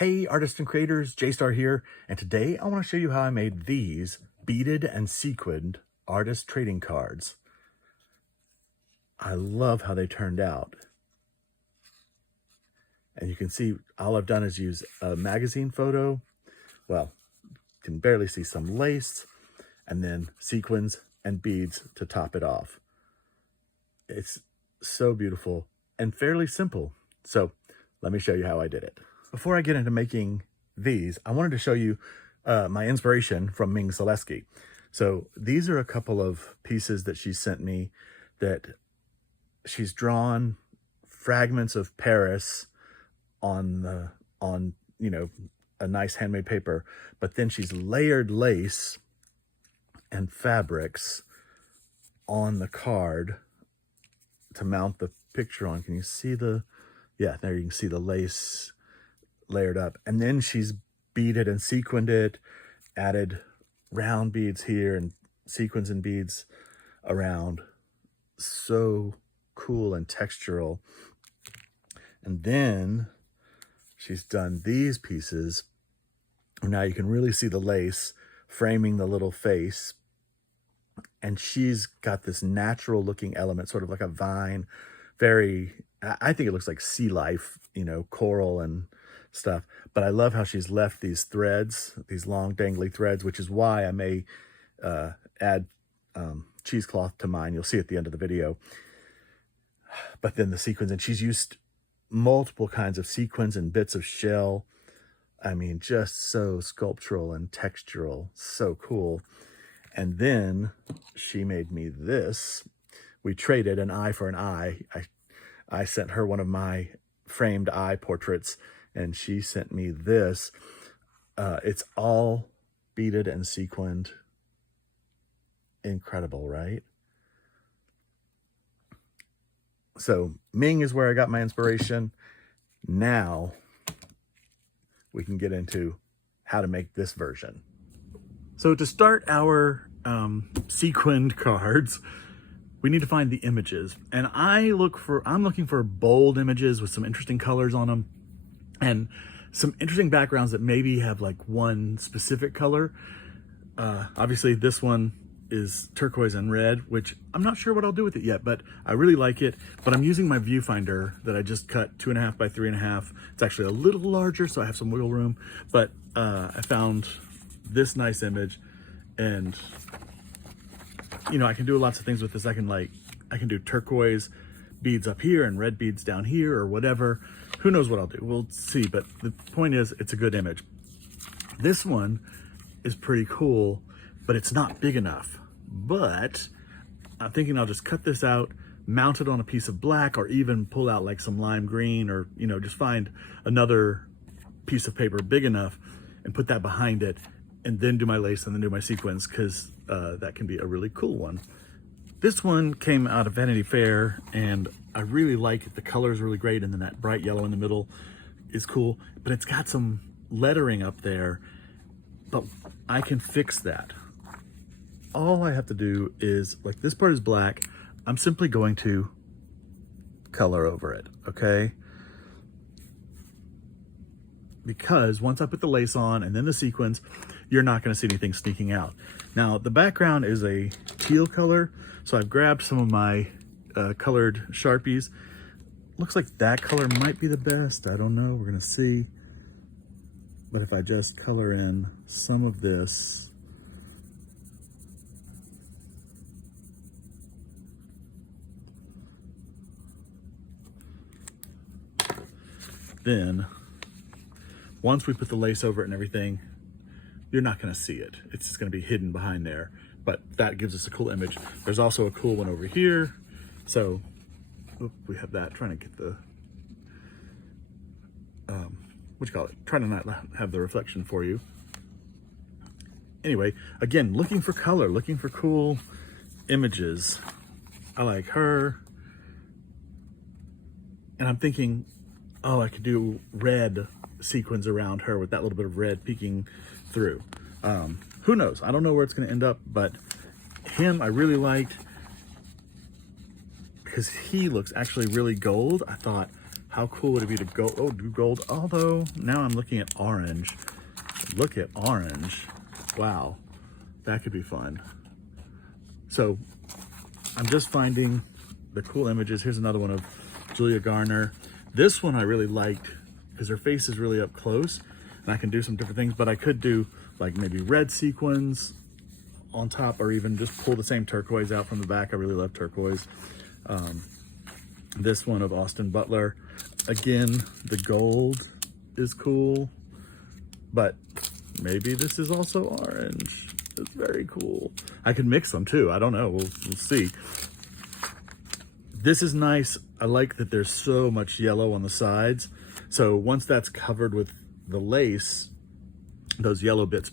Hey artists and creators, J-Star here, and today I want to show you how I made these beaded and sequined artist trading cards. I love how they turned out. And you can see all I've done is use a magazine photo. Well, you can barely see some lace, and then sequins and beads to top it off. It's so beautiful and fairly simple. So let me show you how I did it. Before I get into making these, I wanted to show you my inspiration from Ming Zaleski. So these are a couple of pieces that she sent me that she's drawn fragments of Paris on a nice handmade paper, but then she's layered lace and fabrics on the card to mount the picture on. Can you see yeah, there you can see the lace layered up, and then she's beaded and sequined it, added round beads here and sequins and beads around. So cool and textural. And then she's done these pieces. Now you can really see the lace framing the little face, and she's got this natural looking element, sort of like a vine, I think it looks like sea life, coral and stuff. But I love how she's left these threads, these long dangly threads, which is why I may add cheesecloth to mine. You'll see at the end of the video. But then the sequins, and she's used multiple kinds of sequins and bits of shell. I mean, just so sculptural and textural, so cool. And then she made me this. We traded an eye for an eye. I sent her one of my framed eye portraits, and she sent me this. It's all beaded and sequined. Incredible, right? So Ming is where I got my inspiration. Now we can get into how to make this version. So to start our sequined cards, we need to find the images. And I'm looking for bold images with some interesting colors on them, and some interesting backgrounds that maybe have like one specific color. Obviously this one is turquoise and red, which I'm not sure what I'll do with it yet, but I really like it. But I'm using my viewfinder that I just cut 2.5 by 3.5. It's actually a little larger, so I have some wiggle room. But I found this nice image, and I can do lots of things with this. I can do turquoise beads up here and red beads down here or whatever. Who knows what I'll do? We'll see. But the point is, it's a good image. This one is pretty cool, but it's not big enough. But I'm thinking I'll just cut this out, mount it on a piece of black, or even pull out like some lime green, or just find another piece of paper big enough and put that behind it, and then do my lace and then do my sequins, because that can be a really cool one. This one came out of Vanity Fair, and I really like it. The color is really great, and then that bright yellow in the middle is cool, but it's got some lettering up there, but I can fix that. All I have to do is, like, this part is black. I'm simply going to color over it, okay? Because once I put the lace on and then the sequins, you're not going to see anything sneaking out. Now, the background is a teal color, so I've grabbed some of my colored Sharpies. Looks like that color might be the best. I don't know. We're going to see. But if I just color in some of this, then once we put the lace over it and everything, you're not going to see it. It's just going to be hidden behind there, but that gives us a cool image. There's also a cool one over here. So we have that, trying to get the, trying to not have the reflection for you. Anyway, again, looking for color, looking for cool images. I like her. And I'm thinking, oh, I could do red sequins around her with that little bit of red peeking through. Who knows? I don't know where it's going to end up, but him I really liked because he looks actually really gold. I thought how cool would it be to go, oh, do gold? Although now I'm looking at orange. Look at orange. Wow, that could be fun. So I'm just finding the cool images. Here's another one of Julia Garner. This one I really liked because her face is really up close and I can do some different things, but I could do like maybe red sequins on top, or even just pull the same turquoise out from the back. I really love turquoise. This one of Austin Butler. Again, the gold is cool, but maybe this is also orange. It's very cool. I could mix them too. I don't know. We'll see. This is nice. I like that there's so much yellow on the sides. So once that's covered with the lace, those yellow bits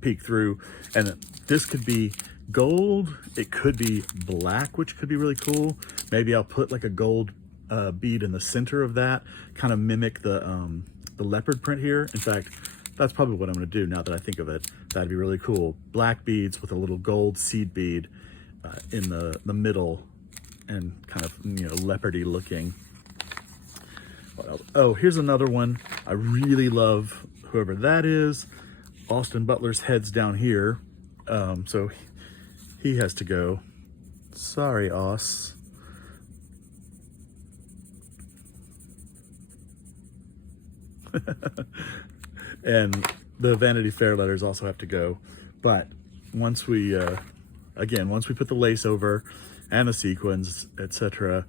peek through. And this could be gold. It could be black, which could be really cool. Maybe I'll put like a gold bead in the center of that, kind of mimic the leopard print here. In fact, that's probably what I'm going to do now that I think of it. That'd be really cool. Black beads with a little gold seed bead in the middle, and kind of, you know, leopardy looking. What else? Oh, here's another one. I really love whoever that is. Austin Butler's head's down here. So he has to go. Sorry, Aus. And the Vanity Fair letters also have to go. But once we, again, once we put the lace over and the sequins, etc.,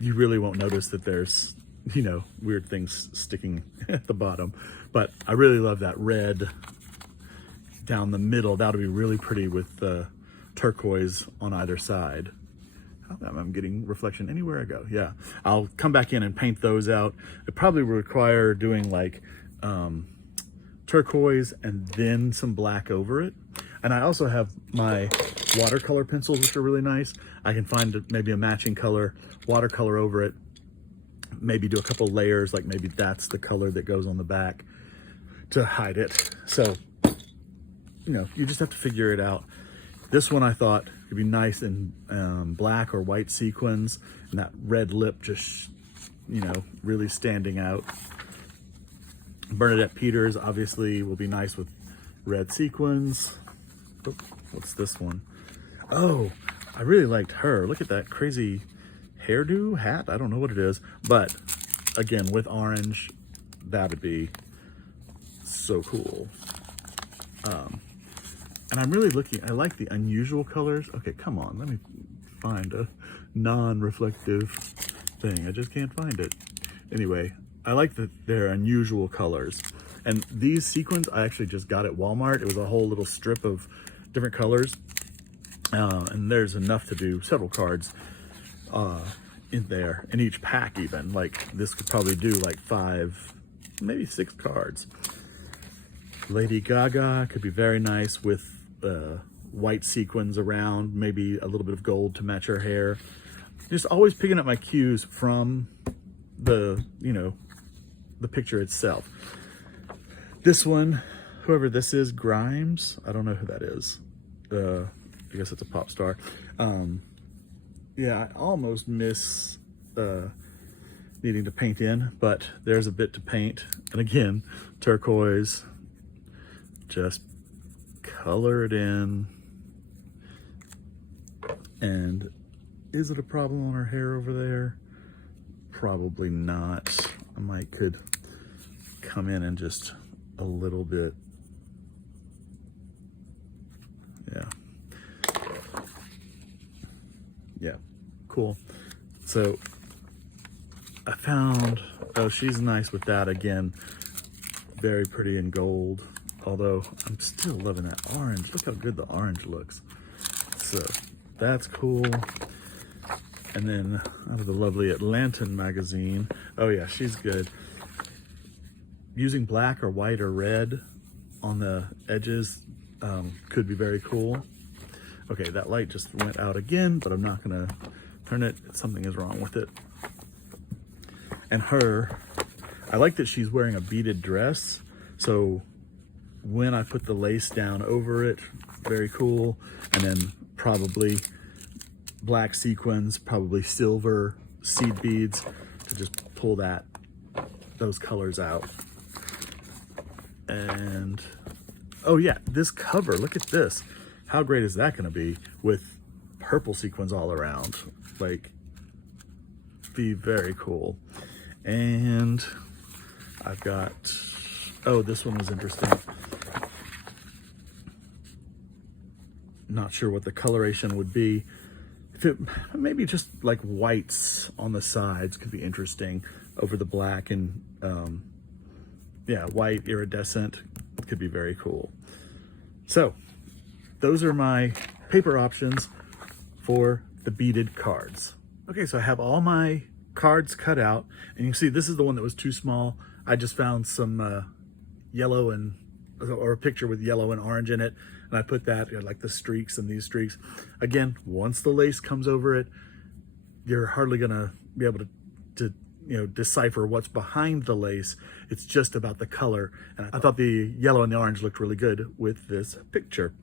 you really won't notice that there's, you know, weird things sticking at the bottom. But I really love that red down the middle. That'll be really pretty with turquoise on either side. I'm getting reflection anywhere I go. Yeah, I'll come back in and paint those out. It probably will require doing like turquoise and then some black over it. And I also have my watercolor pencils, which are really nice. I can find maybe a matching color, watercolor over it, maybe do a couple layers, like maybe that's the color that goes on the back to hide it. So, you know, you just have to figure it out. This one I thought could be nice in black or white sequins, and that red lip just, you know, really standing out. Bernadette Peters obviously will be nice with red sequins. Oh, what's this one? Oh, I really liked her. Look at that crazy hairdo hat. I don't know what it is, but again, with orange, that would be so cool. And I'm really looking, I like the unusual colors. Okay, come on, let me find a non-reflective thing. I just can't find it. Anyway, I like that they're unusual colors. And these sequins, I actually just got at Walmart. It was a whole little strip of different colors. And there's enough to do several cards in there, in each pack even. Like this could probably do like 5, maybe 6 cards. Lady Gaga could be very nice with white sequins around, maybe a little bit of gold to match her hair. Just always picking up my cues from the, you know, the picture itself. This one, whoever this is, Grimes, I don't know who that is. I guess it's a pop star. Yeah, I almost miss needing to paint in, but there's a bit to paint. And again, turquoise, just color it in. And is it a problem on her hair over there? Probably not. I could come in and just a little bit. Yeah. Yeah, cool. So I found, oh, she's nice with that again. Very pretty in gold. Although I'm still loving that orange. Look how good the orange looks. So that's cool. And then out of the lovely Atlantan magazine. Oh yeah, she's good. Using black or white or red on the edges could be very cool. Okay, that light just went out again, but I'm not gonna turn it. Something is wrong with it. And her, I like that she's wearing a beaded dress. So when I put the lace down over it, very cool. And then probably black sequins, probably silver seed beads to just pull pull those colors out. And oh yeah, this cover, look at this. How great is that gonna be with purple sequins all around? Like, be very cool. And I've got, oh, this one was interesting. Not sure what the coloration would be. If it, maybe just like whites on the sides could be interesting over the black, and yeah, white iridescent could be very cool. So those are my paper options for the beaded cards. Okay, so I have all my cards cut out, and you can see this is the one that was too small. I just found some yellow or a picture with yellow and orange in it, and I put that, like the streaks and these streaks. Again, once the lace comes over it, you're hardly gonna be able to decipher what's behind the lace. It's just about the color, and I thought the yellow and the orange looked really good with this picture.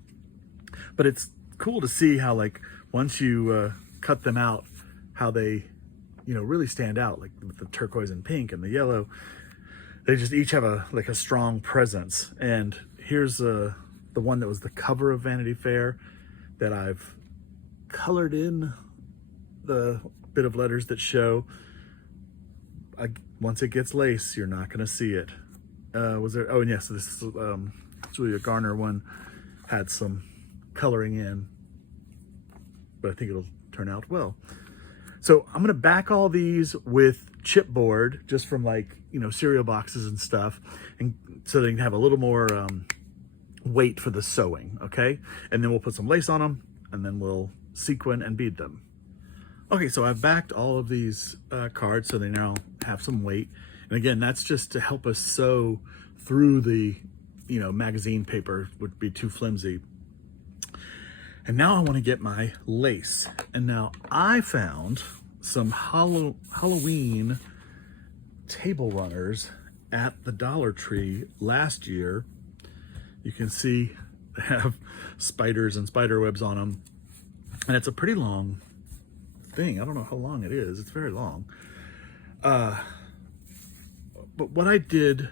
But it's cool to see how, like, once you cut them out, how they really stand out, like with the turquoise and pink and the yellow. They just each have a strong presence. And here's the one that was the cover of Vanity Fair that I've colored in the bit of letters that show. Once it gets lace, you're not going to see it. Was there? Oh, and yes, this is Julia Garner one had some coloring in, but I think it'll turn out well. So I'm going to back all these with chipboard, just from cereal boxes and stuff, and so they can have a little more weight for the sewing. Okay, and then we'll put some lace on them, and then we'll sequin and bead them. Okay, so I've backed all of these cards so they now have some weight. And again, that's just to help us sew through the, magazine paper would be too flimsy. And now I want to get my lace. And now I found some Halloween table runners at the Dollar Tree last year. You can see they have spiders and spider webs on them. And it's a pretty long thing. I don't know how long it is. It's very long. But what I did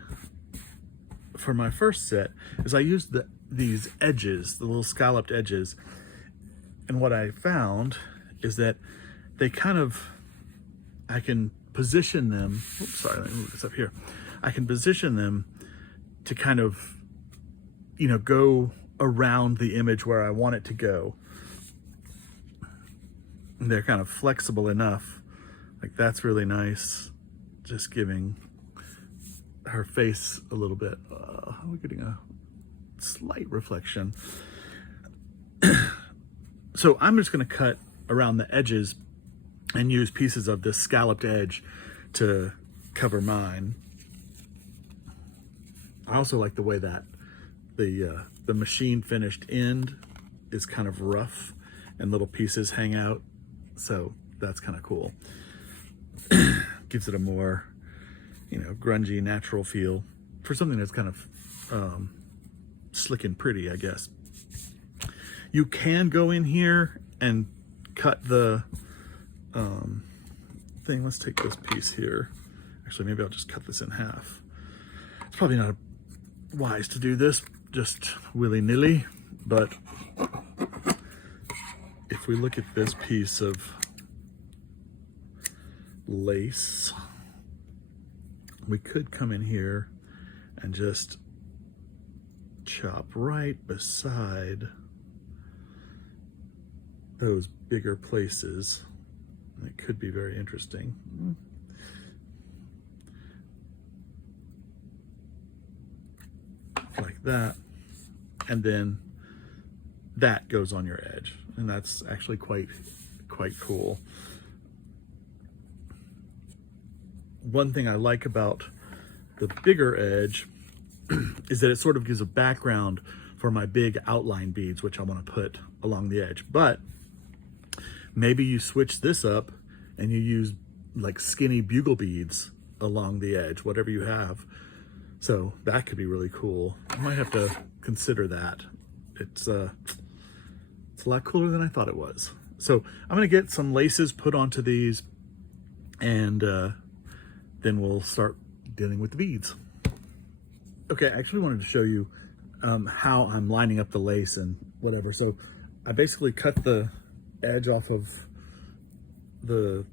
for my first set is I used these edges, the little scalloped edges. And what I found is that they kind of, I can position them, oops, sorry, let me move this up here. I can position them to kind of, go around the image where I want it to go. They're kind of flexible enough. Like, that's really nice. Just giving her face a little bit. We're getting a slight reflection. So I'm just going to cut around the edges and use pieces of this scalloped edge to cover mine. I also like the way that the machine finished end is kind of rough and little pieces hang out. So that's kind of cool. Gives it a more, grungy, natural feel for something that's kind of slick and pretty, I guess. You can go in here and cut the thing. Let's take this piece here. Actually, maybe I'll just cut this in half. It's probably not wise to do this just willy-nilly, but if we look at this piece of lace, we could come in here and just chop right beside those bigger places. It could be very interesting. Like that. And then that goes on your edge. And that's actually quite cool. One thing I like about the bigger edge is that it sort of gives a background for my big outline beads, which I want to put along the edge. But maybe you switch this up and you use like skinny bugle beads along the edge, whatever you have. So that could be really cool. I might have to consider that. It's a lot cooler than I thought it was. So I'm gonna get some laces put onto these and then we'll start dealing with the beads. Okay, I actually wanted to show you how I'm lining up the lace and whatever. So I basically cut the edge off of the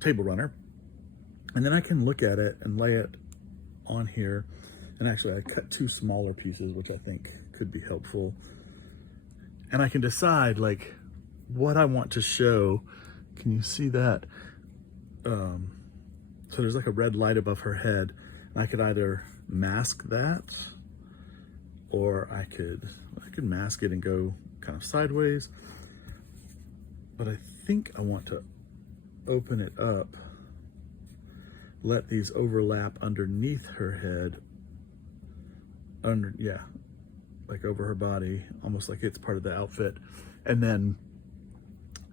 table runner, and then I can look at it and lay it on here. And actually I cut 2 smaller pieces, which I think could be helpful. And I can decide like what I want to show. Can you see that? So there's like a red light above her head, and I could either mask that, or I could mask it and go kind of sideways. But I think I want to open it up, let these overlap underneath her head, like over her body, almost like it's part of the outfit, and then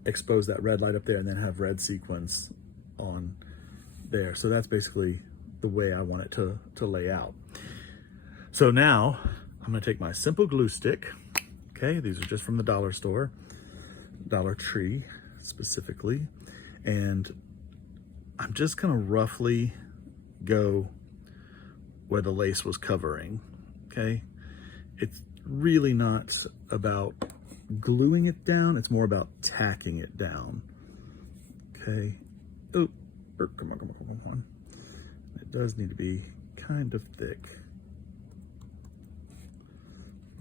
expose that red light up there, and then have red sequins on there. So that's basically the way I want it to lay out. So now I'm gonna take my simple glue stick. Okay, these are just from the dollar store, Dollar Tree specifically, and I'm just gonna roughly go where the lace was covering. Okay, it's really not about gluing it down, it's more about tacking it down. Okay, oh, come on. It does need to be kind of thick.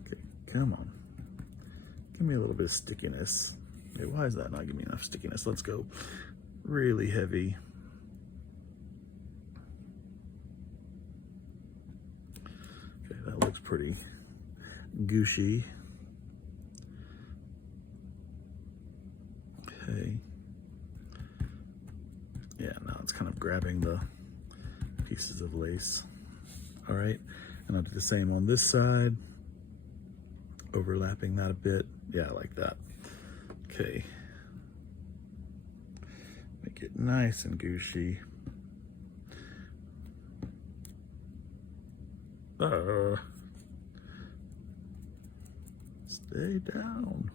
Okay, come on. Give me a little bit of stickiness. Okay, why is that not giving me enough stickiness? Let's go really heavy. Okay, that looks pretty gushy. Okay. Yeah, now it's kind of grabbing the pieces of lace. All right, and I'll do the same on this side, overlapping that a bit. Yeah, like that. Okay. Make it nice and gushy. Stay down.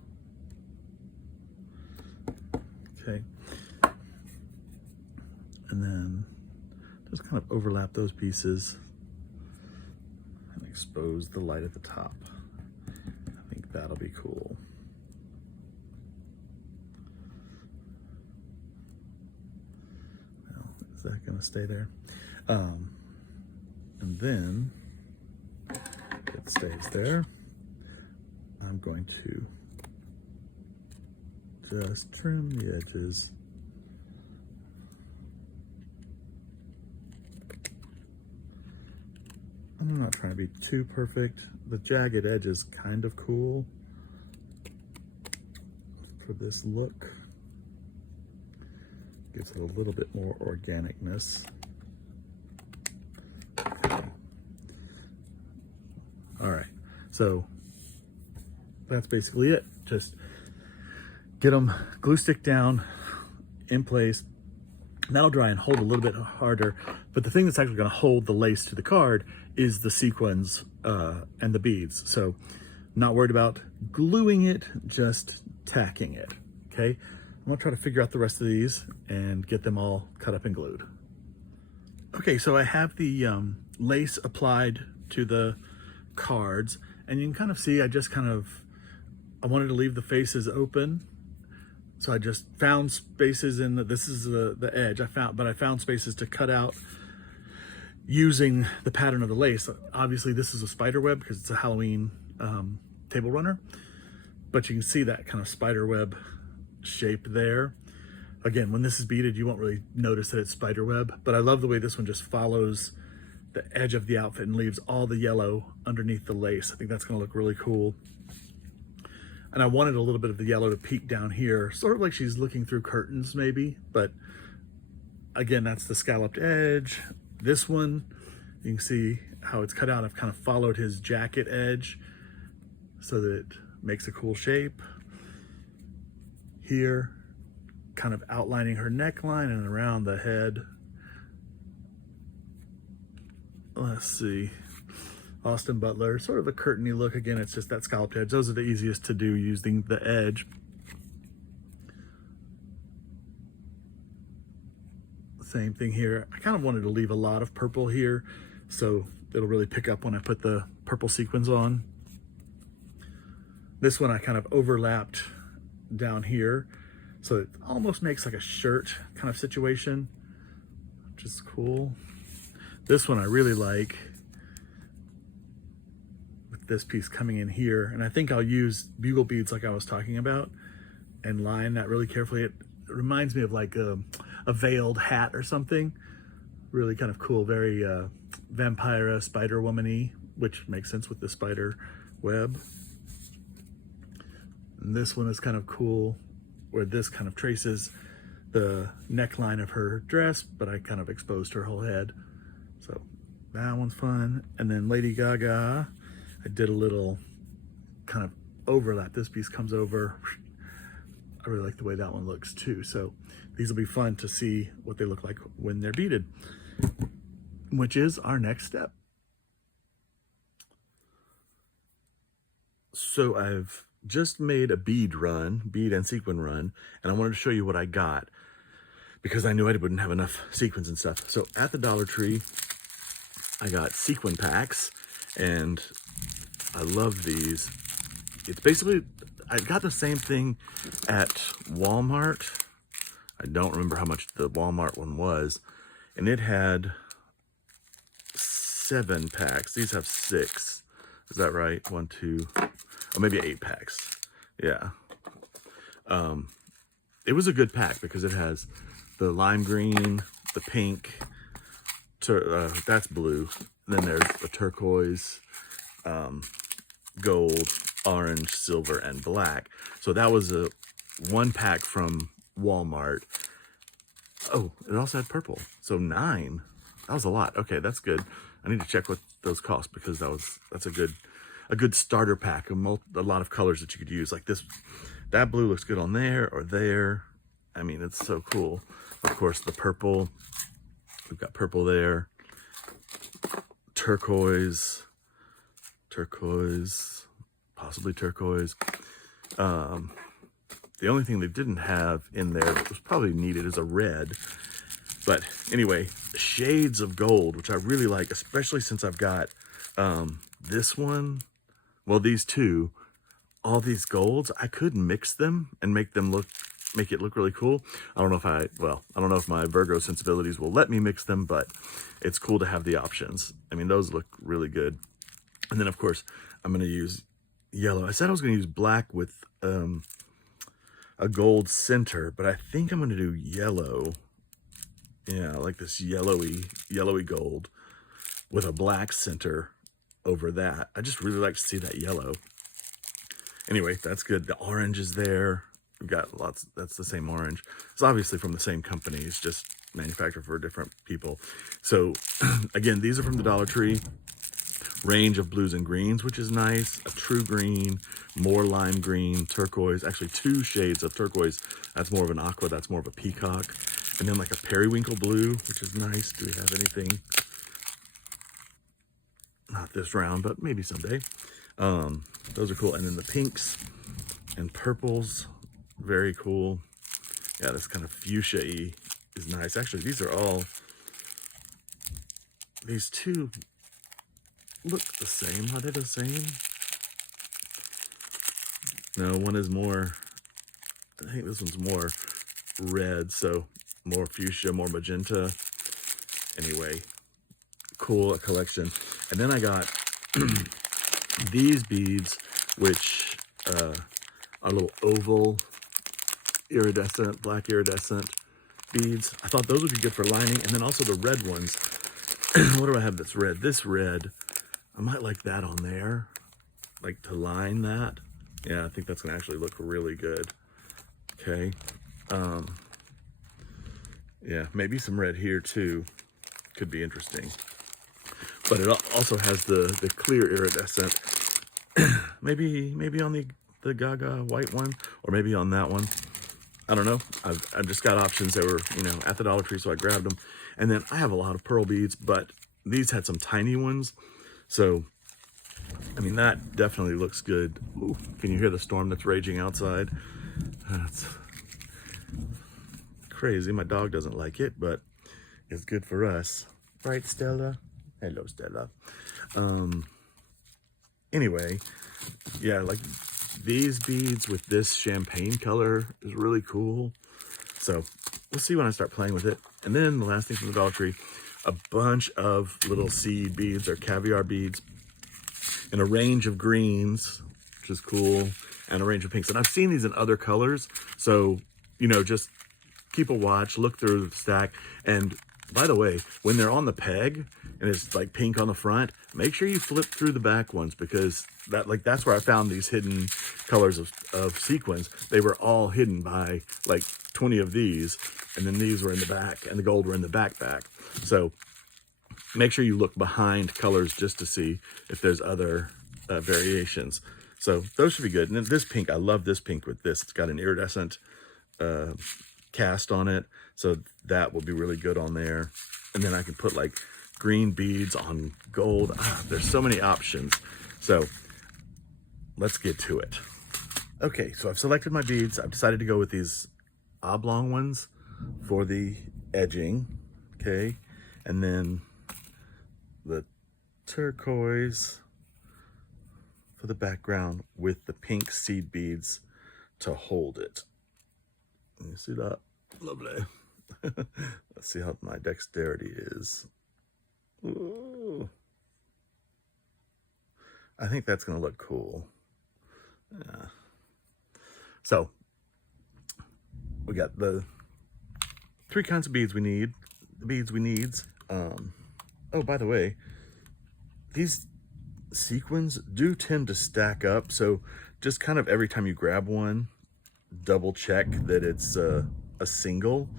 Okay. And then just kind of overlap those pieces and expose the light at the top. I think that'll be cool. Well, is that gonna stay there? And then it stays there. I'm going to just trim the edges. I'm not trying to be too perfect. The jagged edge is kind of cool for this look. Gives it a little bit more organicness. Okay. All right, so that's basically it. Just get them glue stick down in place. That'll dry and hold a little bit harder, but the thing that's actually going to hold the lace to the card is the sequins and the beads. So not worried about gluing it, just tacking it. Okay, I'm gonna try to figure out the rest of these and get them all cut up and glued. Okay, so I have the lace applied to the cards, and you can kind of see I wanted to leave the faces open. So I just found spaces in this is the edge I found spaces to cut out using the pattern of the lace. Obviously this is a spider web because it's a Halloween table runner, but you can see that kind of spider web shape there. Again, when this is beaded, you won't really notice that it's spider web, but I love the way this one just follows the edge of the outfit and leaves all the yellow underneath the lace. I think that's gonna look really cool. And I wanted a little bit of the yellow to peek down here, sort of like she's looking through curtains maybe, but again, that's the scalloped edge. This one, you can see how it's cut out. I've kind of followed his jacket edge so that it makes a cool shape. Here, kind of outlining her neckline and around the head. Let's see. Austin Butler, sort of a curtainy look. Again, it's just that scalloped edge. Those are the easiest to do using the edge. Same thing here. I kind of wanted to leave a lot of purple here, so it'll really pick up when I put the purple sequins on. This one I kind of overlapped down here, so it almost makes like a shirt kind of situation, which is cool. This one I really like, with this piece coming in here, and I think I'll use bugle beads like I was talking about and line that really carefully. It reminds me of like a veiled hat or something. Really kind of cool, very vampire, spider woman-y, which makes sense with the spider web. And this one is kind of cool, where this kind of traces the neckline of her dress, but I kind of exposed her whole head. So that one's fun. And then Lady Gaga, I did a little kind of overlap. This piece comes over. I really like the way that one looks too. So these will be fun to see what they look like when they're beaded, which is our next step. So I've just made a bead and sequin run, and I wanted to show you what I got because I knew I wouldn't have enough sequins and stuff. So at the Dollar Tree, I got sequin packs, and I love these. It's basically, I got the same thing at Walmart. I don't remember how much the Walmart one was, and it had 7 packs. These have 6. Is that right? 1, 2, or maybe 8 packs. Yeah. It was a good pack because it has the lime green, the pink, that's blue. And then there's a turquoise, gold, orange, silver, and black. So that was a 1 pack from Walmart. Oh, it also had purple. So 9. That was a lot. Okay, that's good. I need to check what those cost because that's a good starter pack. A lot of colors that you could use. Like this, that blue looks good on there or there. I mean, it's so cool. Of course, the purple. We've got purple there. Turquoise, possibly turquoise. The only thing they didn't have in there that was probably needed is a red. But anyway, shades of gold, which I really like, especially since I've got this one. Well, these two, all these golds, I could mix them and make it look really cool. I don't know if my Virgo sensibilities will let me mix them, but it's cool to have the options. I mean, those look really good. And then of course, I'm going to use yellow. I said I was going to use black with a gold center, but I think I'm going to do yellow. Yeah, like this yellowy gold with a black center over that. I just really like to see that yellow. Anyway, that's good. The orange is there. We've got lots. That's the same orange. It's obviously from the same company. It's just manufactured for different people. So again, these are from the Dollar Tree. Range of blues and greens, which is nice. A true green, more lime green, turquoise. Actually, 2 shades of turquoise. That's more of an aqua. That's more of a peacock. And then like a periwinkle blue, which is nice. Do we have anything? Not this round, but maybe someday. Those are cool. And then the pinks and purples, very cool. Yeah, this kind of fuchsia-y is nice. Actually, these are all, these two look the same. Are they the same? No, one is more, I think this one's more red, so more fuchsia, more magenta. Anyway, cool collection. And then I got these beads, which are little oval iridescent, black iridescent beads. I thought those would be good for lining. And then also the red ones. What do I have that's red? This red, I might like that on there, like to line that. Yeah, I think that's gonna actually look really good. Okay. Yeah, maybe some red here too. Could be interesting. But it also has the clear iridescent. maybe on the Gaga white one, or maybe on that one. I don't know. I've just got options that were, at the Dollar Tree, so I grabbed them. And then I have a lot of pearl beads, but these had some tiny ones. So, I mean, that definitely looks good. Ooh, can you hear the storm that's raging outside? That's crazy. My dog doesn't like it, but is good for us. Right, Stella? Hello, Stella. Anyway, yeah, like these beads with this champagne color is really cool. So we'll see when I start playing with it. And then the last thing from the Dollar Tree, a bunch of little seed beads or caviar beads in a range of greens, which is cool, and a range of pinks. And I've seen these in other colors. So, you know, just keep a watch, look through the stack. And by the way, when they're on the peg and it's like pink on the front, make sure you flip through the back ones, because that's where I found these hidden colors of sequins. They were all hidden by like 20 of these, and then these were in the back and the gold were in the back. So make sure you look behind colors just to see if there's other variations. So those should be good. And then this pink, I love this pink with this. It's got an iridescent cast on it, so that will be really good on there. And then I can put like green beads on gold. There's so many options. So let's get to it. Okay, so I've selected my beads. I've decided to go with these oblong ones for the edging, okay, and then the turquoise for the background with the pink seed beads to hold it. You see that? Lovely. Let's see how my dexterity is. Ooh. I think that's going to look cool. Yeah. So we got the 3 kinds of beads we need. The beads we need. Oh, by the way, these sequins do tend to stack up. So just kind of every time you grab one, double check that it's a single.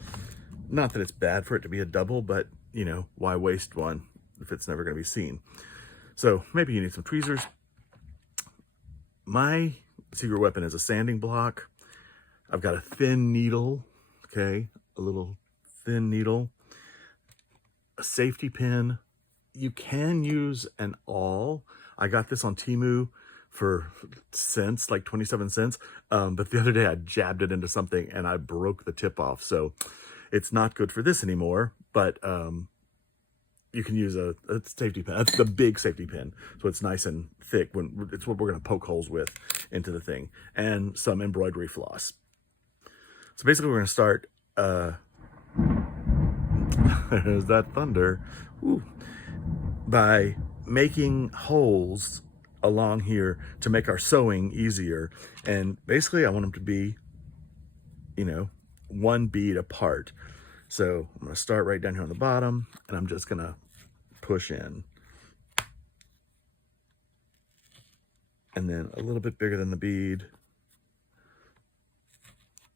Not that it's bad for it to be a double, but you know, why waste one if it's never going to be seen? So maybe you need some tweezers. My secret weapon is a sanding block. I've got a thin needle, okay, a little thin needle, a safety pin. You can use an awl. I got this on Temu for cents, like 27 cents. But the other day I jabbed it into something and I broke the tip off. So it's not good for this anymore, but you can use a safety pin. That's the big safety pin. So it's nice and thick. When it's what we're gonna poke holes with into the thing, and some embroidery floss. So basically we're gonna start, there's that thunder. Ooh. By making holes along here to make our sewing easier. And basically I want them to be, you know, 1 bead apart. So I'm going to start right down here on the bottom, and I'm just going to push in. And then a little bit bigger than the bead.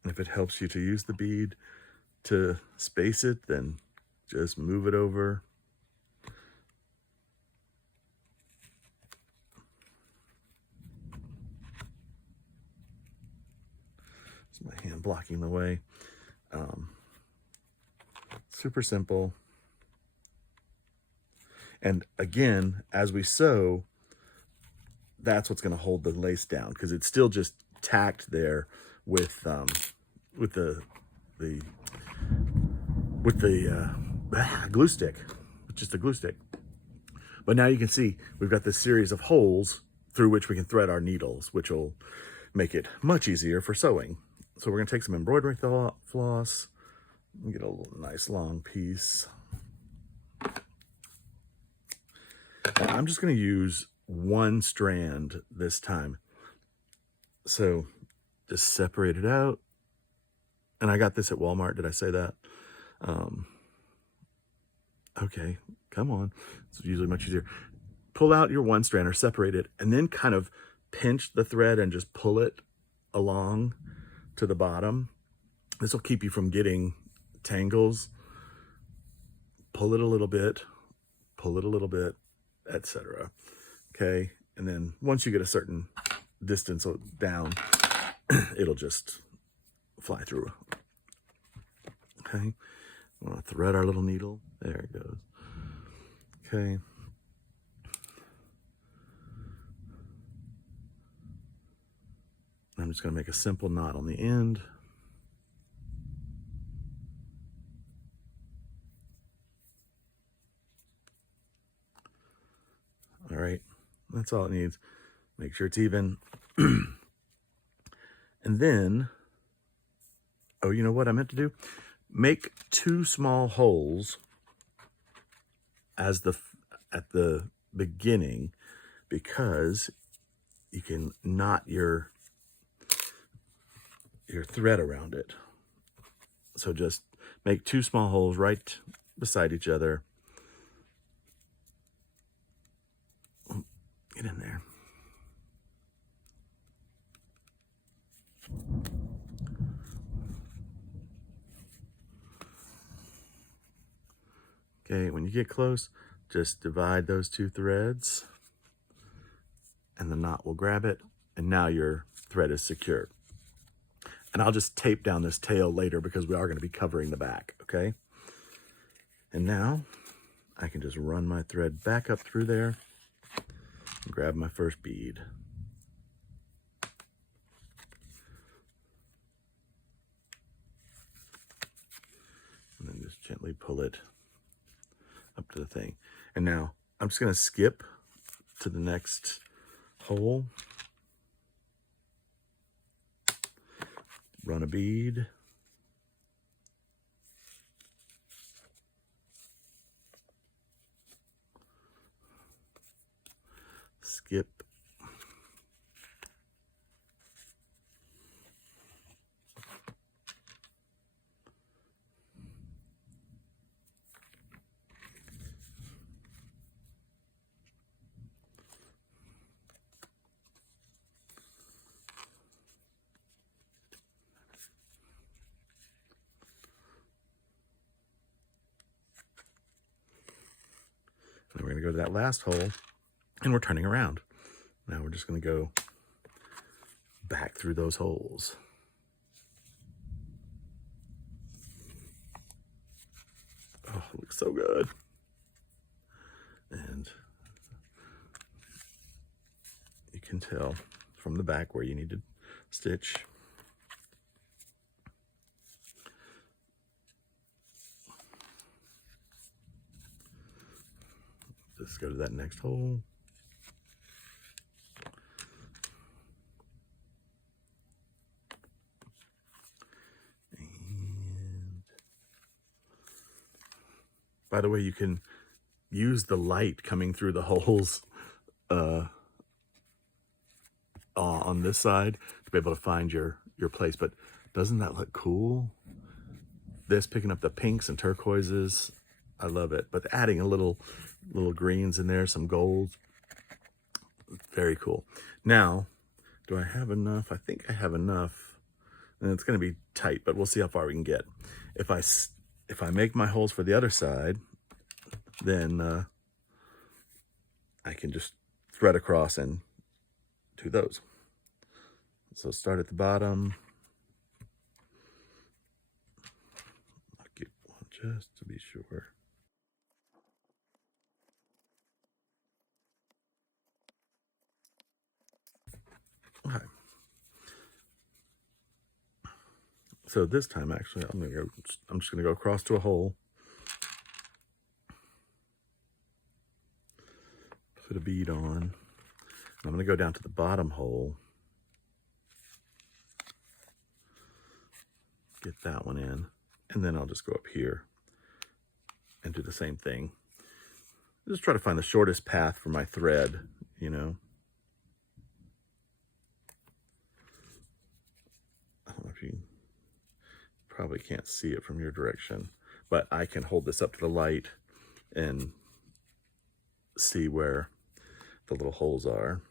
And if it helps you to use the bead to space it, then just move it over. My hand blocking the way. Super simple. And again, as we sew, that's what's going to hold the lace down, because it's still just tacked there with the glue stick, just a glue stick. But now you can see we've got this series of holes through which we can thread our needles, which will make it much easier for sewing. So we're going to take some embroidery floss and get a little nice long piece. And I'm just going to use 1 strand this time. So just separate it out. And I got this at Walmart. Did I say that? Okay, come on. It's usually much easier. Pull out your 1 strand or separate it, and then kind of pinch the thread and just pull it along to the bottom. This will keep you from getting tangles. Pull it a little bit, etc. Okay, and then once you get a certain distance down, it'll just fly through. Okay, we're gonna thread our little needle. There it goes. Okay. I'm just going to make a simple knot on the end. That's all it needs. Make sure it's even. And then, oh, you know what I meant to do? Make 2 small holes at the beginning, because you can knot your thread around it. So just make 2 small holes right beside each other. Get in there. Okay, when you get close, just divide those 2 threads and the knot will grab it, and now your thread is secure. And I'll just tape down this tail later because we are going to be covering the back, okay? And now I can just run my thread back up through there and grab my first bead. And then just gently pull it up to the thing. And now I'm just going to skip to the next hole, run a bead, skip, and we're going to go to that last hole, and we're turning around. Now we're just going to go back through those holes. Oh, it looks so good. And you can tell from the back where you need to stitch. Just go to that next hole. And by the way, you can use the light coming through the holes on this side to be able to find your place. But doesn't that look cool? This picking up the pinks and turquoises, I love it. But adding a little greens in there, some gold, very cool. Now, do I have enough? I think I have enough, and it's going to be tight, but we'll see how far we can get. If I make my holes for the other side, then I can just thread across and do those. So start at the bottom. I'll get one just to be sure. Okay. So this time, actually, I'm just gonna go across to a hole, put a bead on. I'm gonna go down to the bottom hole, get that one in, and then I'll just go up here and do the same thing. Just try to find the shortest path for my thread, you know. I don't know if you probably can't see it from your direction, but I can hold this up to the light and see where the little holes are.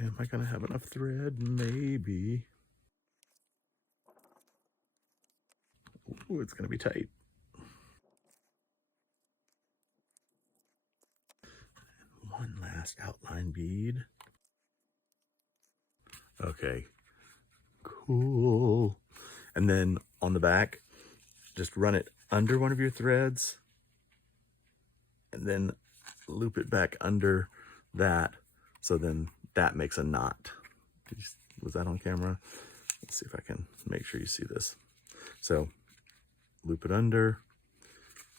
Am I gonna have enough thread? Maybe. Ooh, it's gonna be tight. One last outline bead. Okay, cool. And then on the back, just run it under one of your threads and then loop it back under that. So then that makes a knot. Was that on camera? Let's see if I can make sure you see this. So loop it under,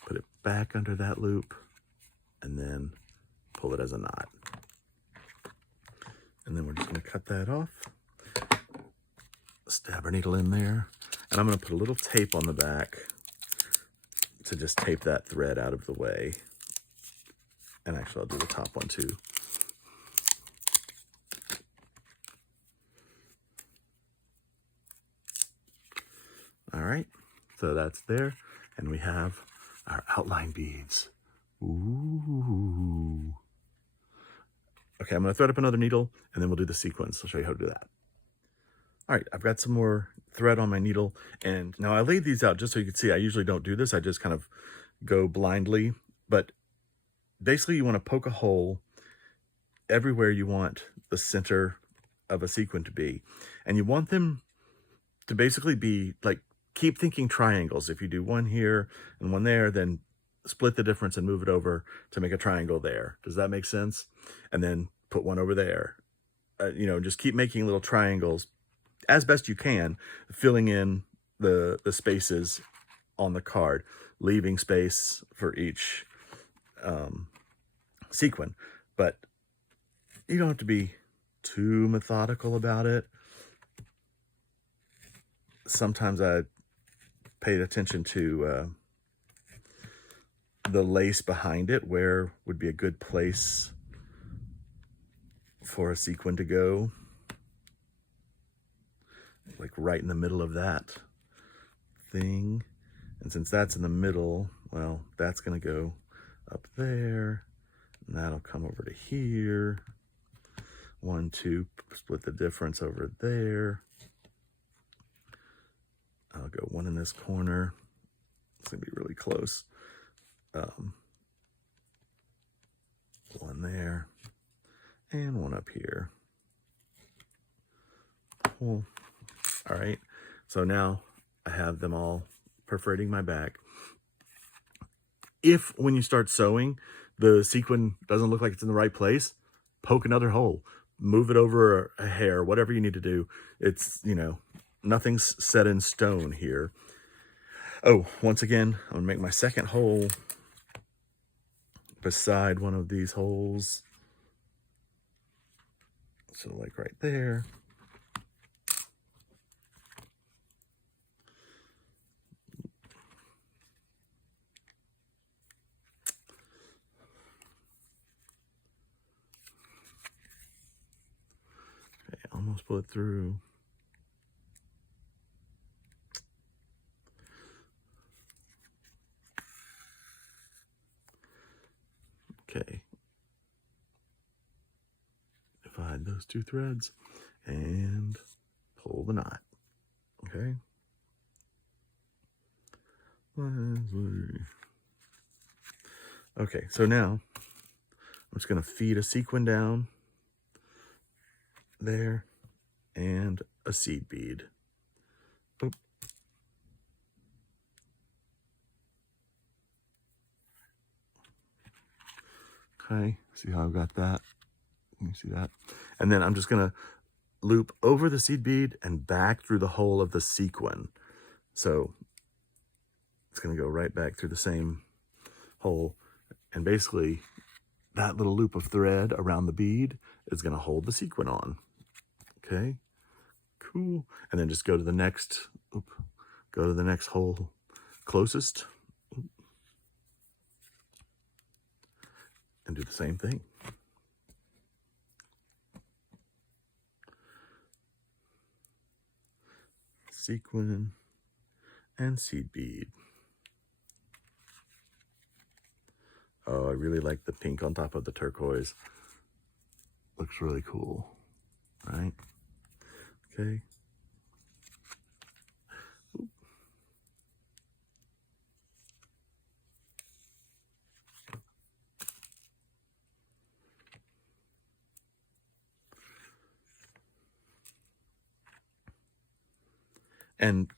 put it back under that loop, and then pull it as a knot. And then we're just going to cut that off, stab our needle in there, and I'm going to put a little tape on the back to just tape that thread out of the way. And actually, I'll do the top one too. All right, so that's there, and we have our outline beads. Ooh. Okay, I'm gonna thread up another needle, and then we'll do the sequins. I'll show you how to do that. All right, I've got some more thread on my needle, and now I laid these out just so you can see. I usually don't do this. I just kind of go blindly, but basically you want to poke a hole everywhere you want the center of a sequin to be, and you want them to basically be like, keep thinking triangles. If you do one here and one there, then split the difference and move it over to make a triangle there. Does that make sense? And then put one over there. You know, just keep making little triangles as best you can, filling in the spaces on the card, leaving space for each sequin. But you don't have to be too methodical about it. Sometimes I paid attention to the lace behind it, where would be a good place for a sequin to go. Like right in the middle of that thing. And since that's in the middle, well, that's gonna go up there, and that'll come over to here. 1, 2, split the difference over there. I'll go one in this corner. It's gonna be really close. One there, and one up here. Cool. All right, so now I have them all perforating my back. If when you start sewing, the sequin doesn't look like it's in the right place, poke another hole, move it over a hair, whatever you need to do. It's, you know, nothing's set in stone here. Oh, once again, I'm gonna make my second hole beside one of these holes. So like right there. Okay, almost pull it through. Okay, divide those two threads and pull the knot. Okay. Okay, so now I'm just going to feed a sequin down there and a seed bead. Oop. Okay, see how I've got that? You see that? And then I'm just gonna loop over the seed bead and back through the hole of the sequin. So it's gonna go right back through the same hole. And basically that little loop of thread around the bead is gonna hold the sequin on. Okay, cool. And then just go to the next, go to the next hole closest. And do the same thing. Sequin and seed bead. Oh, I really like the pink on top of the turquoise. Looks really cool, right? Okay. And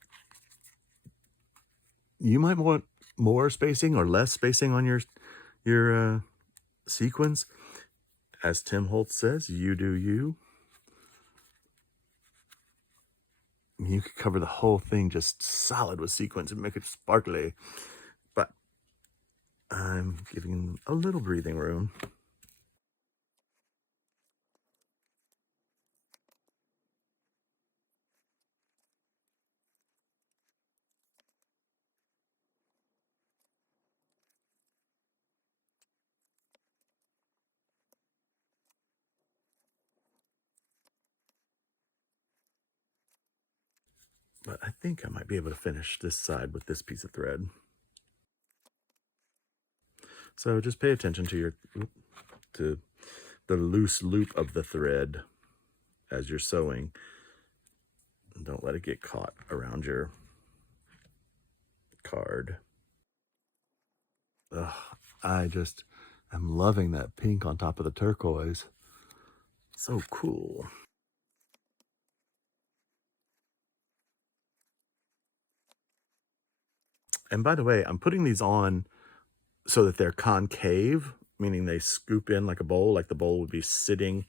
you might want more spacing or less spacing on your sequins. As Tim Holtz says, you do you. You could cover the whole thing just solid with sequins and make it sparkly. But I'm giving a little breathing room. But I think I might be able to finish this side with this piece of thread. So just pay attention to to the loose loop of the thread as you're sewing. Don't let it get caught around your card. Ugh, I just am loving that pink on top of the turquoise. So cool. And by the way, I'm putting these on so that they're concave, meaning they scoop in like a bowl, like the bowl would be sitting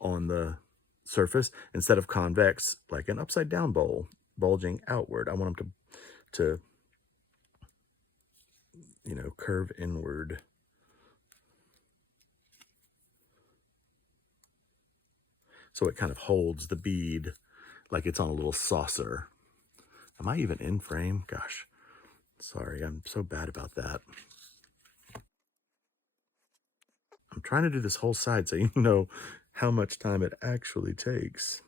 on the surface, instead of convex, like an upside down bowl, bulging outward. I want them to you know, curve inward. So it kind of holds the bead like it's on a little saucer. Am I even in frame? Gosh, sorry, I'm so bad about that. I'm trying to do this whole side so you know how much time it actually takes.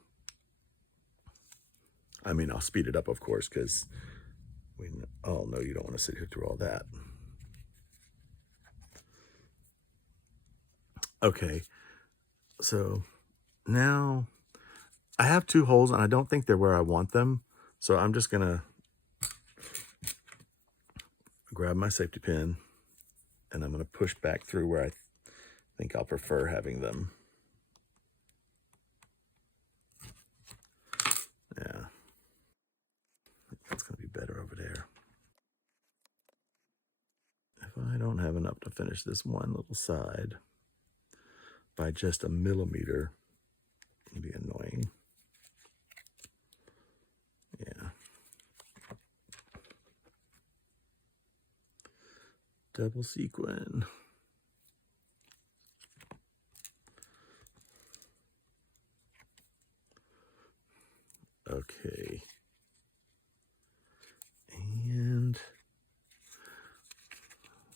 I mean, I'll speed it up, of course, because we all know you don't want to sit here through all that. Okay, so now I have 2 holes and I don't think they're where I want them. So I'm just gonna grab my safety pin and I'm gonna push back through where I think I'll prefer having them. Yeah, that's gonna be better over there. If I don't have enough to finish this one little side by just a millimeter, it'll be annoying. Yeah. Double sequin. Okay. And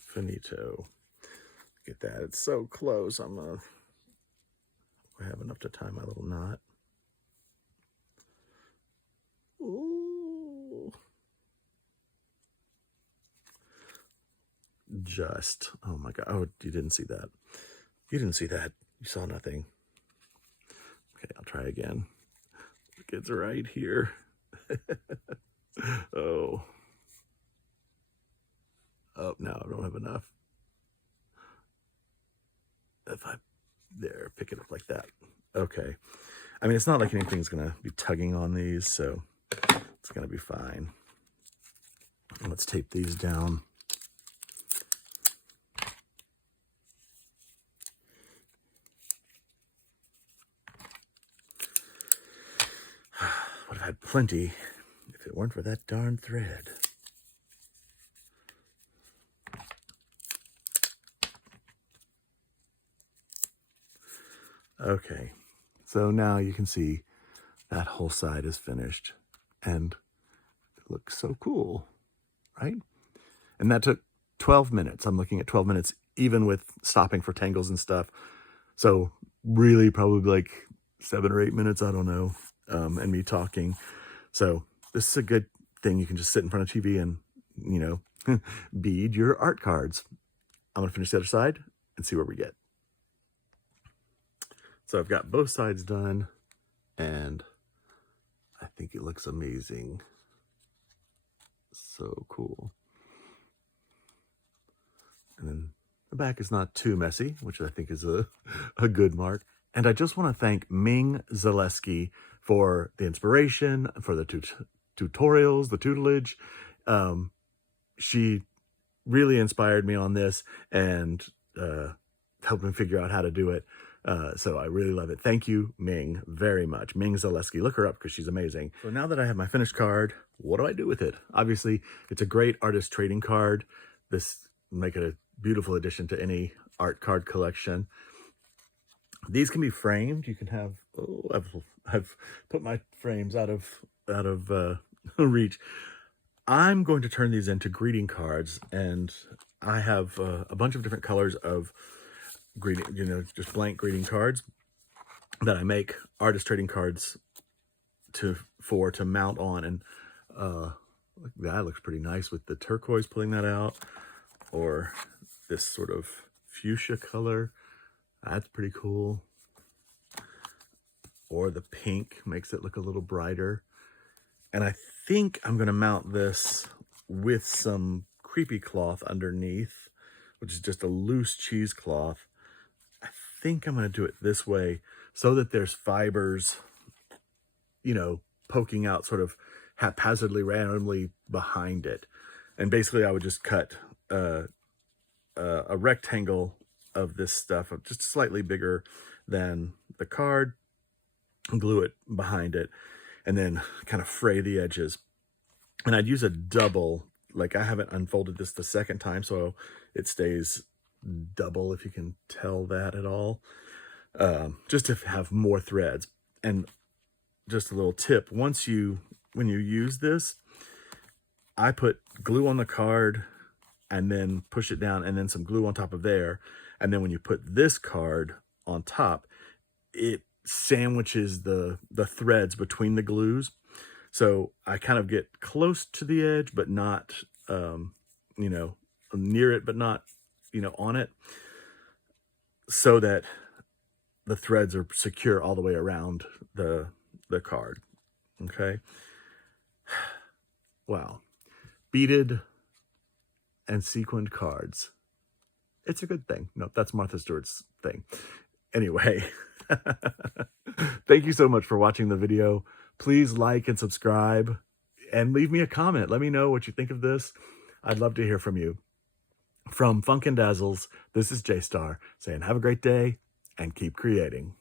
finito. Get that. It's so close. I'm gonna have enough to tie my little knot. Ooh. Just. Oh my God. Oh, you didn't see that. You didn't see that. You saw nothing. Okay, I'll try again. It's right here. Oh. Oh, no, I don't have enough. If I, there, pick it up like that. Okay. I mean, it's not like anything's gonna be tugging on these, so it's gonna be fine. Let's tape these down. Would have had plenty if it weren't for that darn thread. Okay, so now you can see that whole side is finished and it looks so cool, right? And that took 12 minutes. I'm looking at 12 minutes, even with stopping for tangles and stuff. So really probably like 7 or 8 minutes, I don't know, and me talking. So this is a good thing. You can just sit in front of TV and, you know, bead your art cards. I'm gonna finish the other side and see where we get. So I've got both sides done and I think it looks amazing. So cool. And then the back is not too messy, which I think is a good mark. And I just want to thank Ming Zaleski for the inspiration, for the tutorials, the tutelage. She really inspired me on this and helped me figure out how to do it. So I really love it. Thank you, Ming, very much. Ming Zaleski. Look her up because she's amazing. So now that I have my finished card, what do I do with it? Obviously, it's a great artist trading card. This make it a beautiful addition to any art card collection. These can be framed. You can have, oh, I've put my frames out of reach. I'm going to turn these into greeting cards, and I have a bunch of different colors of greeting, just blank greeting cards that I make artist trading cards to mount on. And that looks pretty nice with the turquoise pulling that out, or this sort of fuchsia color. That's pretty cool. Or the pink makes it look a little brighter. And I think I'm going to mount this with some creepy cloth underneath, which is just a loose cheesecloth. I think I'm going to do it this way so that there's fibers, poking out sort of haphazardly, randomly behind it. And basically I would just cut a rectangle of this stuff, just slightly bigger than the card, glue it behind it, and then kind of fray the edges. And I'd use a double, like I haven't unfolded this the second time, so it stays double, if you can tell that at all, just to have more threads. And just a little tip, when you use this, I put glue on the card and then push it down, and then some glue on top of there. And then when you put this card on top, it sandwiches the threads between the glues. So I kind of get close to the edge, but not, near it, but not, on it, so that the threads are secure all the way around the card. Okay. Wow. Beaded and sequined cards. It's a good thing. No, that's Martha Stewart's thing. Anyway, thank you so much for watching the video. Please like and subscribe and leave me a comment. Let me know what you think of this. I'd love to hear from you. From Funk and Dazzles, this is J-Star saying have a great day and keep creating.